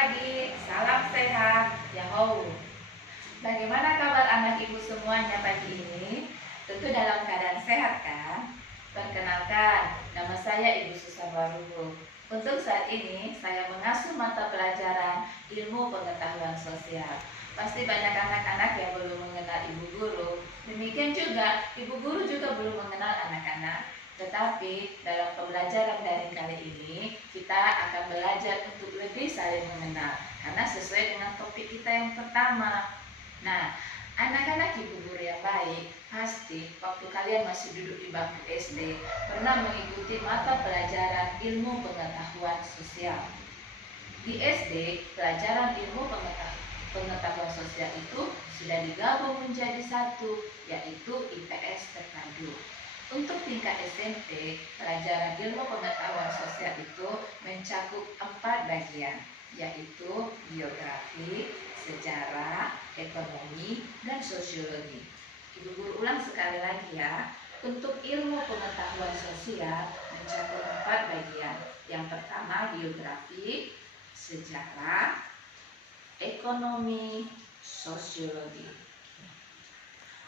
pagi, salam sehat, Yahoo. Bagaimana kabar anak ibu semuanya pagi ini? Tentu dalam keadaan sehat kan? Perkenalkan, nama saya Ibu Susabaru. Untuk saat ini, saya mengasuh mata pelajaran ilmu pengetahuan sosial. Pasti banyak anak-anak yang belum mengenal ibu guru. Demikian juga, ibu guru juga belum mengenal anak-anak. Tetapi dalam pembelajaran daring kali ini, kita akan belajar untuk lebih saling mengenal. Karena sesuai dengan topik kita yang pertama. Nah, anak-anak ibu guru yang baik, pasti waktu kalian masih duduk di bangku SD, pernah mengikuti mata pelajaran ilmu pengetahuan sosial. Di SD, pelajaran ilmu pengetahuan sosial itu sudah digabung menjadi satu, yaitu IPS terpadu. Untuk tingkat SMP, pelajaran ilmu pengetahuan sosial itu mencakup 4 bagian, yaitu geografi, sejarah, ekonomi, dan sosiologi. Ibu guru ulang sekali lagi ya. Untuk ilmu pengetahuan sosial mencakup 4 bagian. Yang pertama geografi, sejarah, ekonomi, sosiologi.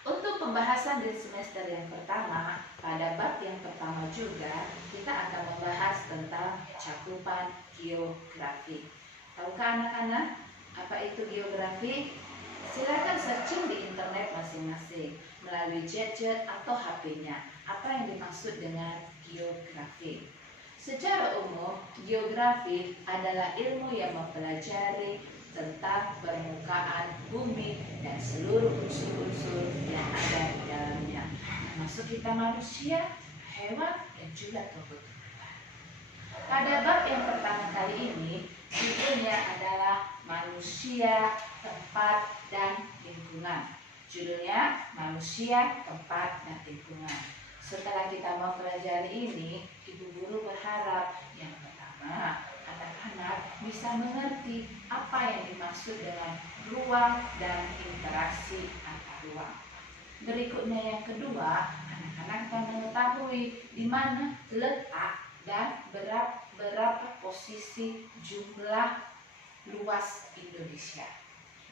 Untuk pembahasan di semester yang pertama, pada bab yang pertama juga kita akan membahas tentang cakupan geografi. Tahukah anak-anak apa itu geografi? Silakan searching di internet masing-masing melalui gadget atau HP-nya. Apa yang dimaksud dengan geografi? Secara umum, geografi adalah ilmu yang mempelajari tentang permukaan bumi dan seluruh unsur-unsur yang ada di dalamnya, termasuk kita manusia, hewan, dan juga tumbuh-tumbuhan. Pada bab yang pertama kali ini, judulnya adalah manusia, tempat, dan lingkungan. Judulnya manusia, tempat, dan lingkungan. Setelah kita mempelajari ini, ibu guru berharap yang pertama, anak-anak bisa mengerti apa yang dimaksud dengan ruang dan interaksi antar ruang. Berikutnya yang kedua, anak-anak akan mengetahui di mana letak dan berapa posisi jumlah luas Indonesia.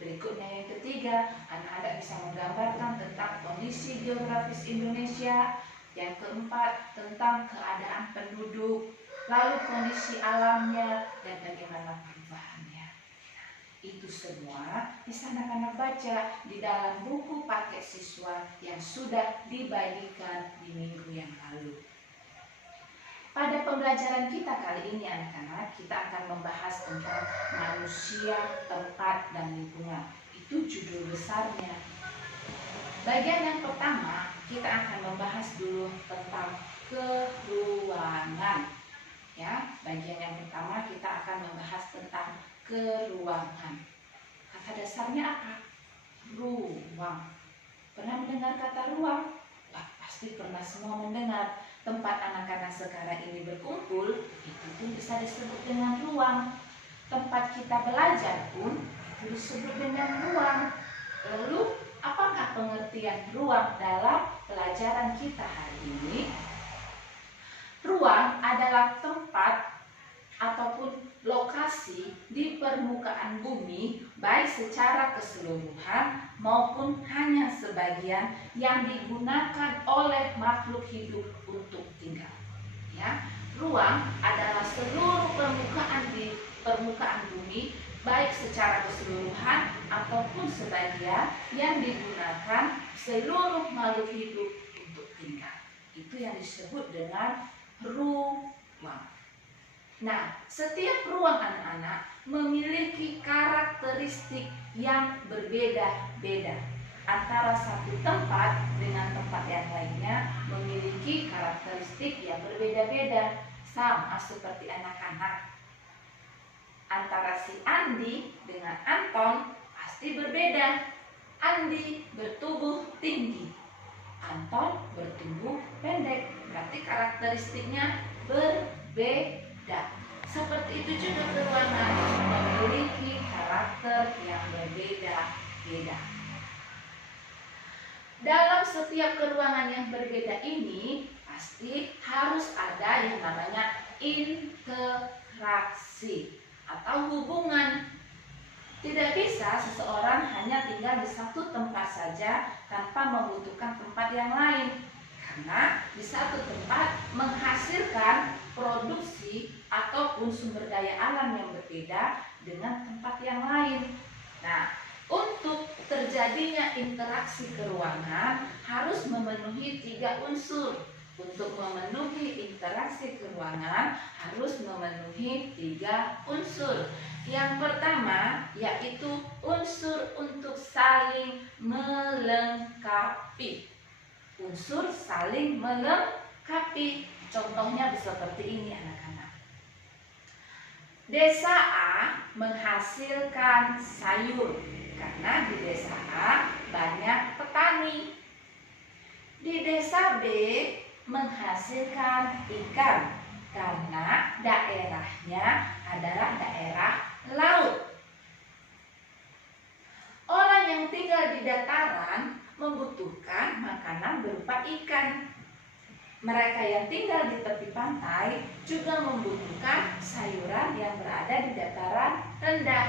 Berikutnya yang ketiga, anak-anak bisa menggambarkan tentang kondisi geografis Indonesia. Yang keempat, tentang keadaan penduduk, lalu kondisi alamnya, dan bagaimana perubahannya. Itu semua bisa anak-anak baca di dalam buku paket siswa yang sudah dibagikan di minggu yang lalu. Pada pembelajaran kita kali ini anak-anak, kita akan membahas tentang manusia, tempat, dan lingkungan. Itu judul besarnya. Bagian yang pertama, kita akan membahas dulu tentang keruangan. Ya, bagian yang pertama kita akan membahas tentang keruangan. Kata dasarnya apa? Ruang. Pernah mendengar kata ruang? Wah, pasti pernah semua mendengar. Tempat anak-anak sekarang ini berkumpul, itu pun bisa disebut dengan ruang. Tempat kita belajar pun itu disebut dengan ruang. Lalu, apakah pengertian ruang dalam pelajaran kita hari ini? Ruang adalah tempat ataupun lokasi di permukaan bumi, baik secara keseluruhan maupun hanya sebagian yang digunakan oleh makhluk hidup untuk tinggal. Ya, ruang adalah seluruh permukaan bumi, baik secara keseluruhan ataupun sebagian yang digunakan seluruh makhluk hidup untuk tinggal. Itu yang disebut dengan ruang. Nah, setiap ruang anak-anak memiliki karakteristik yang berbeda-beda. Antara satu tempat dengan tempat yang lainnya memiliki karakteristik yang berbeda-beda. Sama seperti anak-anak. Antara si Andi dengan Anton pasti berbeda. Andi bertubuh tinggi, Anton bertubuh pendek. Berarti karakteristiknya berbeda. Seperti itu juga keruangan memiliki karakter yang berbeda-beda. Dalam setiap keruangan yang berbeda ini pasti harus ada yang namanya interaksi. atau hubungan. Tidak bisa seseorang hanya tinggal di satu tempat saja tanpa membutuhkan tempat yang lain. Karena di satu tempat menghasilkan produksi ataupun sumber daya alam yang berbeda dengan tempat yang lain. Nah, untuk terjadinya interaksi keruangan harus memenuhi 3 unsur. Untuk memenuhi interaksi keruangan harus memenuhi 3 unsur. Yang pertama yaitu unsur untuk saling melengkapi. Unsur saling melengkapi. Contohnya seperti ini anak-anak. Desa A menghasilkan sayur karena di desa A banyak petani. Di desa B menghasilkan ikan karena daerahnya adalah daerah laut. Orang yang tinggal di dataran membutuhkan makanan berupa ikan. Mereka yang tinggal di tepi pantai juga membutuhkan sayuran yang berada di dataran rendah.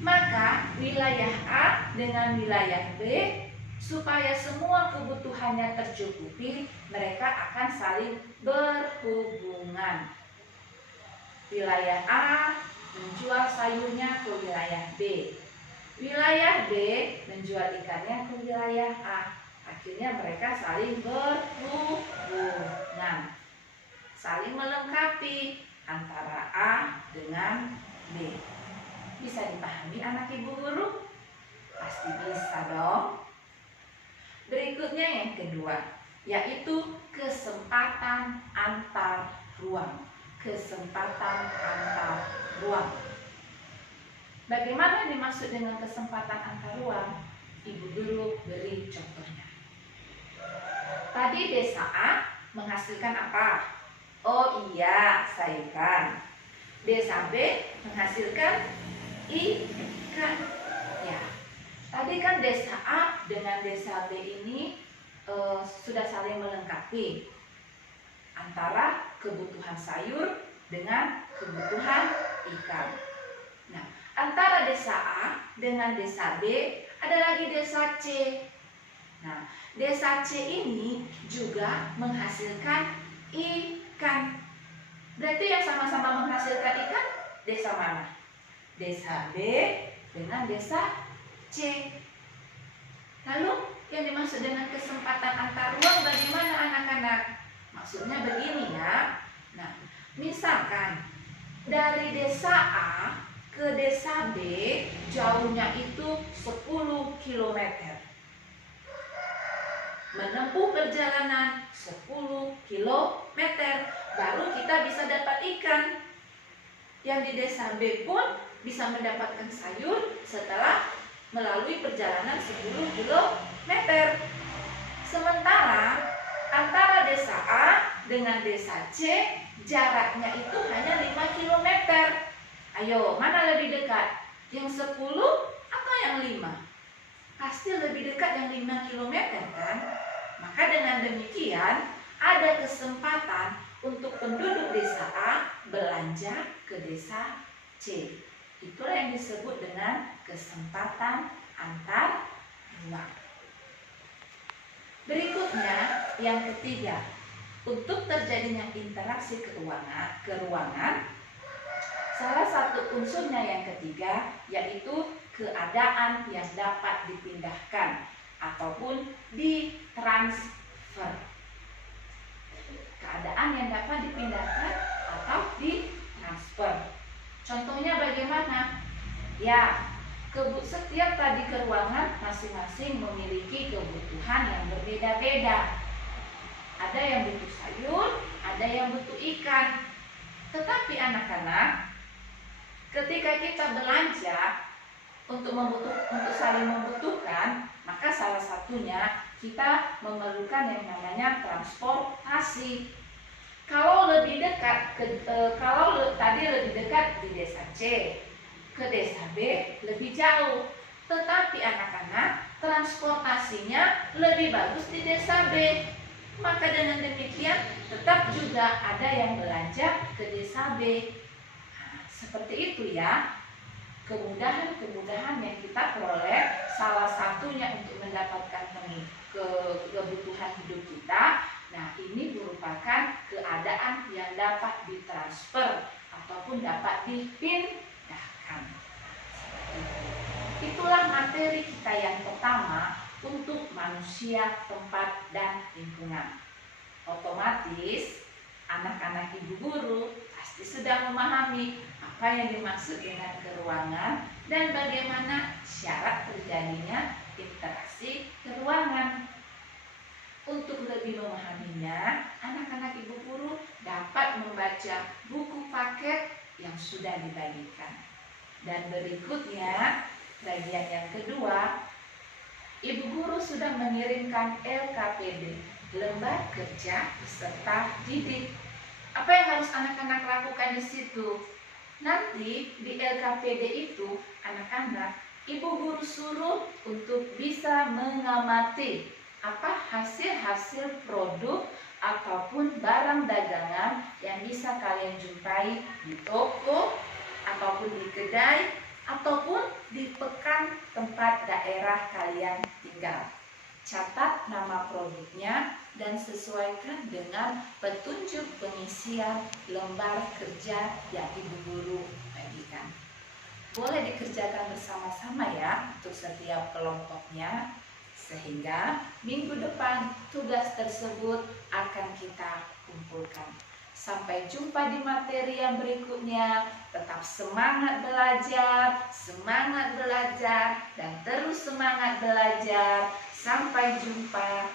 Maka wilayah A dengan wilayah B, supaya semua kebutuhannya tercukupi, mereka akan saling berhubungan. Wilayah A menjual sayurnya ke wilayah B. Wilayah B menjual ikannya ke wilayah A. Akhirnya mereka saling berhubungan, saling melengkapi antara A dengan B. Bisa dipahami anak ibu guru? Pasti bisa dong. Berikutnya yang kedua, yaitu kesempatan antar ruang. Kesempatan antar ruang. Bagaimana dimaksud dengan kesempatan antar ruang? Ibu guru beri contohnya. Tadi desa A menghasilkan apa? Oh iya, sayuran. Desa B menghasilkan ikan. Ya. Tadi kan desa A dengan desa B ini sudah saling melengkapi antara kebutuhan sayur dengan kebutuhan ikan. Nah, antara desa A dengan desa B ada lagi desa C. Nah, desa C ini juga menghasilkan ikan. Berarti yang sama-sama menghasilkan ikan desa mana? Desa B dengan desa C. Lalu yang dimaksud dengan kesempatan antar ruang bagaimana anak-anak? Maksudnya begini ya. Nah, misalkan dari desa A ke desa B jauhnya itu 10 km. Menempuh perjalanan 10 km baru kita bisa dapat ikan. Yang di desa B pun bisa mendapatkan sayur setelah melalui perjalanan 10 km. Sementara antara desa A dengan desa C jaraknya itu hanya 5 km. Ayo, mana lebih dekat? Yang 10 atau yang 5? Pasti lebih dekat yang 5 km kan? Maka dengan demikian ada kesempatan untuk penduduk desa A belanja ke desa C. Itulah yang disebut dengan kesempatan antar ruang. Berikutnya yang ketiga, untuk terjadinya interaksi keruangan, salah satu unsurnya yang ketiga yaitu keadaan yang dapat dipindahkan ataupun ditransfer. Keadaan yang dapat dipindahkan atau ditransfer. Contohnya bagaimana? Ya, setiap tadi keruangan masing-masing memiliki kebutuhan yang berbeda-beda. Ada yang butuh sayur, ada yang butuh ikan. Tetapi anak-anak, ketika kita belanja untuk saling membutuhkan, maka salah satunya kita memerlukan yang namanya transportasi. Kalau lebih dekat, tadi lebih dekat di desa C, ke desa B lebih jauh. Tetapi anak-anak, transportasinya lebih bagus di desa B. Maka dengan demikian tetap juga ada yang belanja ke desa B. Nah, Seperti itu ya. Kemudahan-kemudahan yang kita peroleh, salah satunya untuk mendapatkan kebutuhan hidup kita. Nah, ini merupakan keadaan yang dapat ditransfer ataupun dapat dipindahkan. Itulah materi kita yang pertama untuk manusia, tempat, dan lingkungan. Otomatis anak-anak ibu guru pasti sudah memahami apa yang dimaksud dengan keruangan dan bagaimana syarat terjadinya interaksi keruangan. Untuk lebih memahaminya, anak-anak ibu guru dapat membaca buku paket yang sudah dibagikan. Dan berikutnya, bagian yang kedua, ibu guru sudah mengirimkan LKPD, lembar kerja peserta didik. Apa yang harus anak-anak lakukan di situ? Nanti di LKPD itu anak-anak ibu guru suruh untuk bisa mengamati apa hasil-hasil produk ataupun barang dagangan yang bisa kalian jumpai di toko ataupun di kedai ataupun di pekan tempat daerah kalian tinggal. Catat nama produknya dan sesuaikan dengan petunjuk pengisian lembar kerja yang ibu guru bagikan. Boleh dikerjakan bersama-sama ya untuk setiap kelompoknya, sehingga minggu depan tugas tersebut akan kita kumpulkan. Sampai jumpa di materi yang berikutnya. Tetap semangat belajar, dan terus semangat belajar. Sampai jumpa.